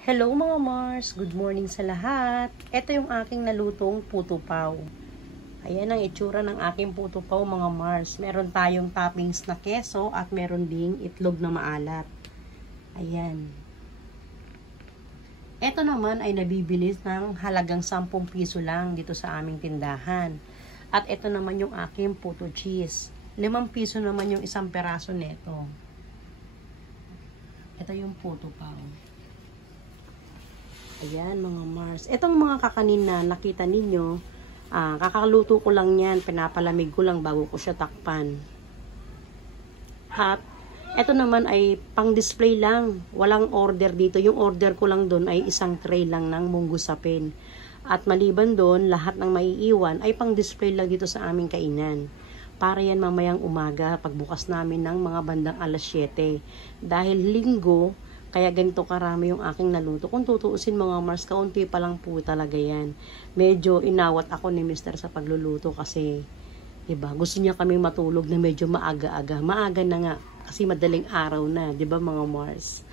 Hello mga Mars! Good morning sa lahat! Ito yung aking nalutong puto paw. Ayan ang itsura ng aking puto paw mga Mars. Meron tayong toppings na keso at meron ding itlog na maalat. Ayan. Ito naman ay nabibilis ng halagang 10 piso lang dito sa aming tindahan. At ito naman yung aking puto cheese. 5 piso naman yung isang peraso neto. Ito yung puto paw. Ayan mga Mars. Itong mga kakanin na nakita ninyo, kakaluto ko lang yan, pinapalamig ko lang bago ko siya takpan. At ito naman ay pang display lang, walang order dito. Yung order ko lang doon ay isang tray lang ng munggo sapin. At maliban doon, lahat ng maiiwan ay pang display lang dito sa aming kainan. Para yan mamayang umaga, pagbukas namin ng mga bandang alas 7. Dahil linggo, kaya ganito karami yung aking naluto. Kung tutuusin mga Mars, kaunti pa lang po talaga yan. Medyo inawat ako ni Mr. sa pagluluto kasi, diba, gusto niya kami matulog na medyo maaga-aga. Maaga na nga, kasi madaling araw na, diba mga Mars?